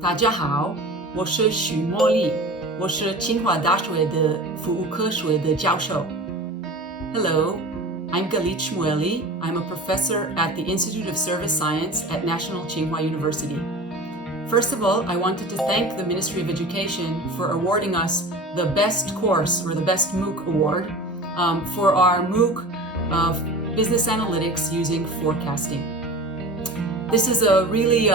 大家好，我是徐茉莉，我是清华大学的服务科学的教授。Hello, I'm Galit Shmueli. I'm a professor at the Institute of Service Science at National Tsinghua University. First of all, I wanted to thank the Ministry of Education for awarding us the best course or the best MOOC award for our MOOC of business analytics using forecasting. This is a really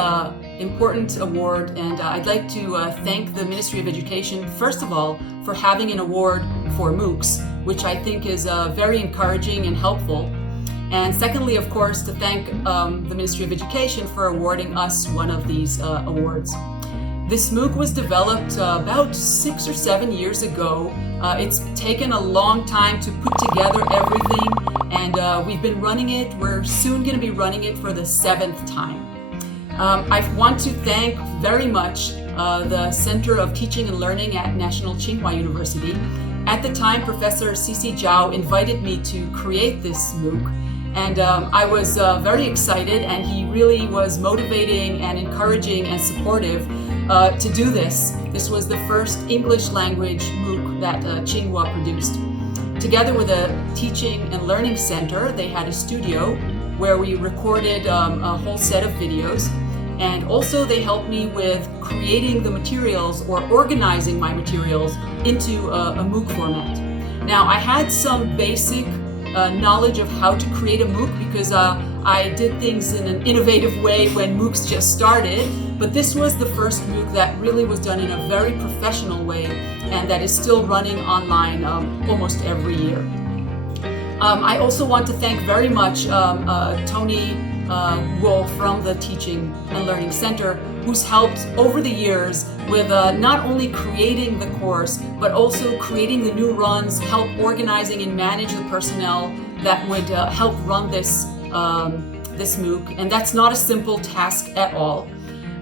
important award, and I'd like to thank the Ministry of Education, first of all, for having an award for MOOCs, which I think is very encouraging and helpful. And secondly, of course, to thank the Ministry of Education for awarding us one of these awards. This MOOC was developed about 6 or 7 years ago. It's taken a long time to put together everything, and we've been running it. We're soon going to be running it for the 7th time. I want to thank very much the Center of Teaching and Learning at National Tsinghua University. At the time, Professor Cici Zhao invited me to create this MOOC, and I was very excited, and he really was motivating and encouraging and supportive to do this. This was the first English language MOOC that Tsinghua produced. Together with a teaching and learning center, they had a studio where we recorded a whole set of videos. And also they helped me with creating the materials or organizing my materials into a MOOC format. Now, I had some basic knowledge of how to create a MOOC because I did things in an innovative way when MOOCs just started, but this was the first MOOC that really was done in a very professional way and that is still running online almost every year. I also want to thank very much Tony Wolf from the Teaching and Learning Center, who's helped over the years with not only creating the course, but also creating the new runs, help organizing and manage the personnel that would help run this MOOC. And that's not a simple task at all.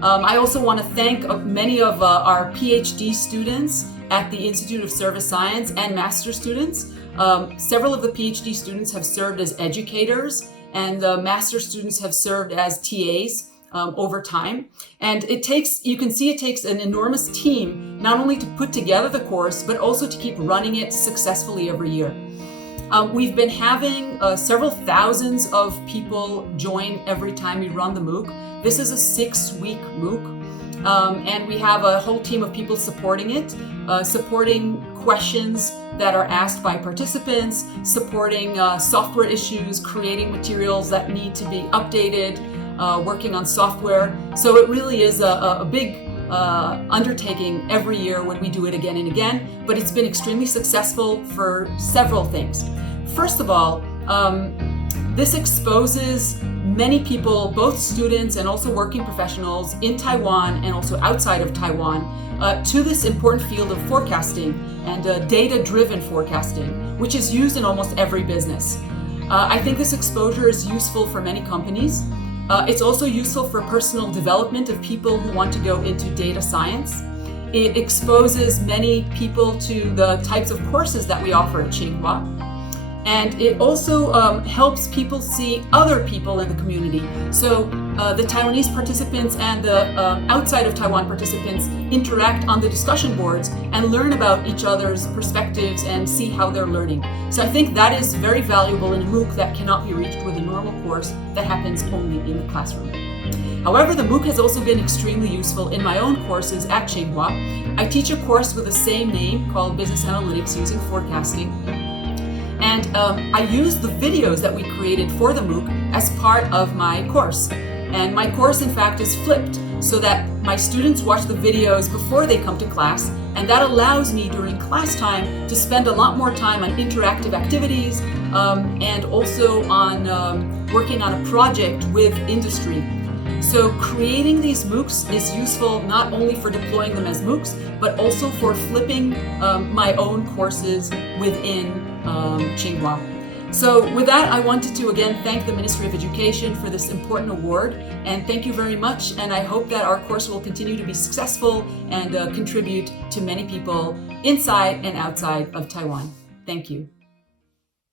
I also want to thank many of our PhD students at the Institute of Service Science and master students. Several of the PhD students have served as educators, and the master students have served as TAs over time. And you can see it takes an enormous team, not only to put together the course, but also to keep running it successfully every year. We've been having several thousands of people join every time we run the MOOC. This is a 6-week MOOC, and we have a whole team of people supporting it, supporting questions that are asked by participants, supporting software issues, creating materials that need to be updated, working on software. So it really is a big undertaking every year when we do it again and again, but it's been extremely successful for several things. First of all, this exposes many people, both students and also working professionals in Taiwan and also outside of Taiwan, to this important field of forecasting and data-driven forecasting, which is used in almost every business. I think this exposure is useful for many companies. It's also useful for personal development of people who want to go into data science. It exposes many people to the types of courses that we offer at Tsinghua. And it also helps people see other people in the community. So the Taiwanese participants and the outside of Taiwan participants interact on the discussion boards and learn about each other's perspectives and see how they're learning. So I think that is very valuable in a MOOC that cannot be reached with a normal course that happens only in the classroom. However, the MOOC has also been extremely useful in my own courses at Tsinghua. I teach a course with the same name called Business Analytics using Forecasting. And I use the videos that we created for the MOOC as part of my course. And my course, in fact, is flipped so that my students watch the videos before they come to class. And that allows me during class time to spend a lot more time on interactive activities and also on working on a project with industry. So creating these MOOCs is useful not only for deploying them as MOOCs, but also for flipping my own courses within Tsinghua. So with that, I wanted to again thank the Ministry of Education for this important award, and thank you very much, and I hope that our course will continue to be successful and contribute to many people inside and outside of Taiwan. Thank you.